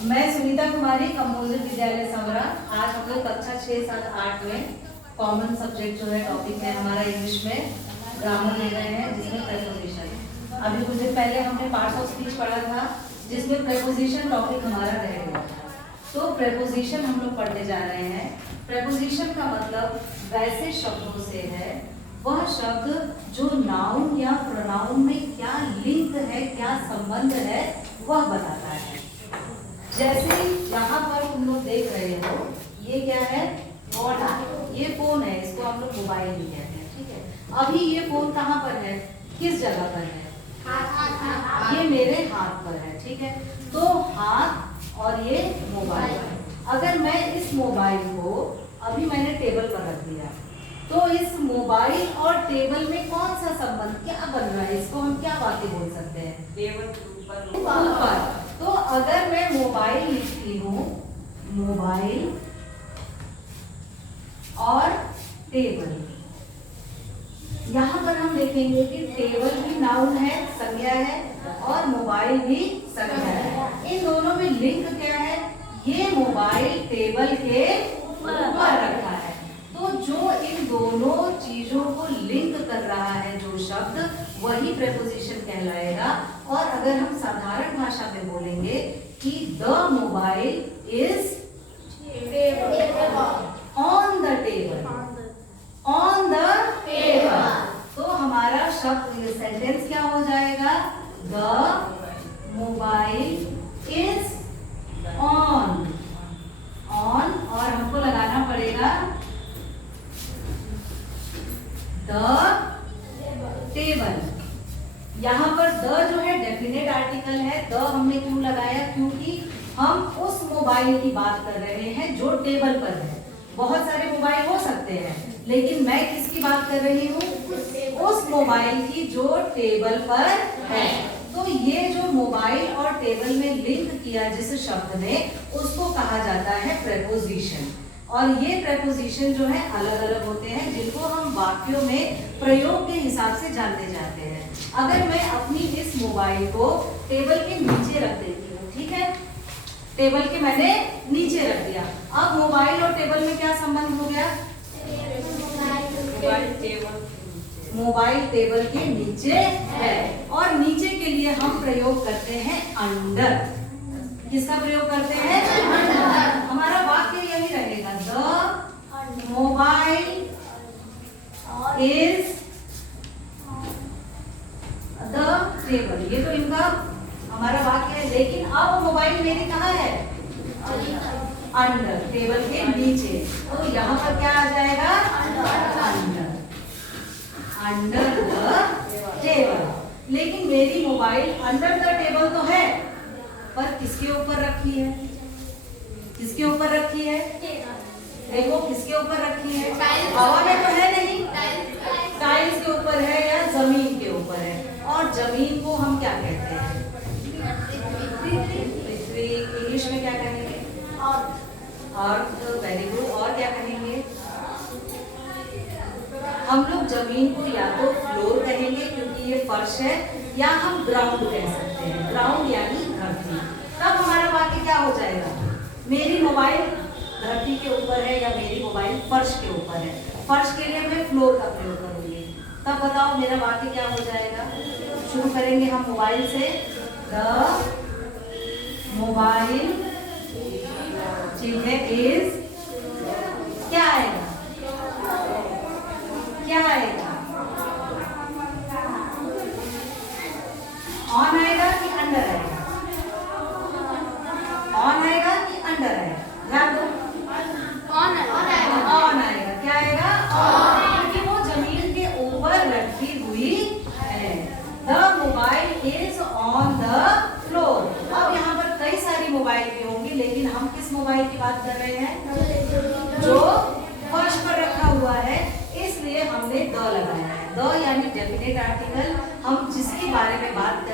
मैं सुनीता कुमारी, कंपोजिट विद्यालय समरा। आज हम लोग कक्षा 6, 7, 8 में कॉमन सब्जेक्ट जो है टॉपिक है हमारा इंग्लिश में ग्रामर ले रहे हैं, जिसमें प्रेपोजिशन। अभी कुछ दिन पहले हमने पार्ट्स ऑफ स्पीच पढ़ा था, जिसमें प्रेपोजिशन टॉपिक हमारा रह गया था। तो प्रेपोजिशन हम लोग पढ़ने जा रहे हैं। प्रेपोजिशन का मतलब वैसे शब्दों से है, वह शब्द जो नाउन या प्रोनाउन में क्या लिंक है, क्या संबंध है, वह बताता है। जैसे यहाँ पर तुम लोग देख रहे हो, ये क्या है? फोन। ये फोन है, इसको हम लोग मोबाइल भी कहते हैं, ठीक है। अभी ये फोन कहाँ पर है, किस जगह पर है? ये मेरे हाथ पर है, ठीक है। तो हाथ और ये मोबाइल। अगर मैं इस मोबाइल को अभी मैंने टेबल पर रख दिया, तो इस मोबाइल और टेबल में कौन सा संबंध क्या बन रहा है? इसको हम क्या बातें बोल सकते हैं? टेबल ऊपर। तो अगर मैं मोबाइल लिखती हूँ, मोबाइल और टेबल, यहाँ पर हम देखेंगे कि टेबल भी नाउन है, संज्ञा है, और मोबाइल भी संज्ञा है। इन दोनों में लिंक क्या है? ये मोबाइल टेबल के ऊपर रखा है। तो जो इन दोनों चीजों को लिंक कर रहा है जो शब्द, वही प्रेपोजिशन कहलाएगा। और अगर हम साधारण भाषा में बोलेंगे कि the mobile is on the table, on the table, तो हमारा शब्द सेंटेंस क्या हो जाएगा? The mobile is on. On और हमको लगाना पड़ेगा द टेबल। यहाँ पर द जो है डेफिनेट आर्टिकल है। द हमने क्यों लगाया? क्योंकि हम उस मोबाइल की बात कर रहे हैं जो टेबल पर है। बहुत सारे मोबाइल हो सकते हैं, लेकिन मैं किसकी बात कर रही हूँ? उस मोबाइल की जो टेबल पर है। तो ये जो मोबाइल और टेबल में लिंक किया जिस शब्द ने, उसको कहा जाता है प्रेपोजिशन। और ये प्रेपोजिशन जो है अलग अलग होते हैं, जिनको हम वाक्यों में प्रयोग के हिसाब से जानते जाते हैं। अगर मैं अपनी इस मोबाइल को टेबल के नीचे रख देती हूँ, ठीक है, टेबल के मैंने नीचे रख दिया, अब मोबाइल और टेबल में क्या संबंध हो गया? मोबाइल टेबल के नीचे है, और नीचे के लिए हम प्रयोग करते हैं अंडर। किसका प्रयोग करते हैं? अंडर। हमारा वाक्य यही रहेगा, the mobile is the table. ये तो इनका हमारा वाक्य है, लेकिन अब मोबाइल मेरी कहाँ है? अंडर, टेबल के नीचे। तो यहाँ पर क्या आ जाएगा? Under, under the table. लेकिन मेरी मोबाइल अंडर द टेबल तो है, पर किसके ऊपर रखी है? किसके ऊपर रखी है? देखो किसके ऊपर रखी है? हवा में तो है नहीं, टाइल्स के ऊपर है या जमीन के ऊपर है। और जमीन को हम क्या कहते हैं? पृथ्वी। इंग्लिश में क्या कहेंगे? अर्थ। Very good. और क्या कहेंगे? हम लोग जमीन को या तो फ्लोर कहेंगे क्योंकि ये फर्श है, या हम ग्राउंड कह सकते हैं, ग्राउंड यानी धरती। तब हमारा वाक्य क्या हो जाएगा? मेरी मोबाइल धरती के ऊपर है या मेरी मोबाइल फर्श के ऊपर है। फर्श के लिए मैं फ्लोर का प्रयोग करूंगी। तब बताओ मेरा वाक्य क्या हो जाएगा? शुरू करेंगे हम मोबाइल से। द मोबाइल, ठीक है, इज क्या आएगा? क्या आएगा? ऑन आएगा कि अंडर आएगा? ऑन आएगा कि अंडर आएगा? ध्यान दो, ऑन आएगा। ऑन आएगा। क्या आएगा? ऑन, क्योंकि वो जमीन के ऊपर रखी हुई है। The mobile is on the floor. अब यहाँ पर कई सारी मोबाइल भी होंगी, लेकिन हम किस मोबाइल की बात कर रहे हैं? जो फर्श पर रखा हुआ है, इसलिए हमने द लगाया है। द यानी डेफिनेट आर्टिकल, हम जिसके बारे में बात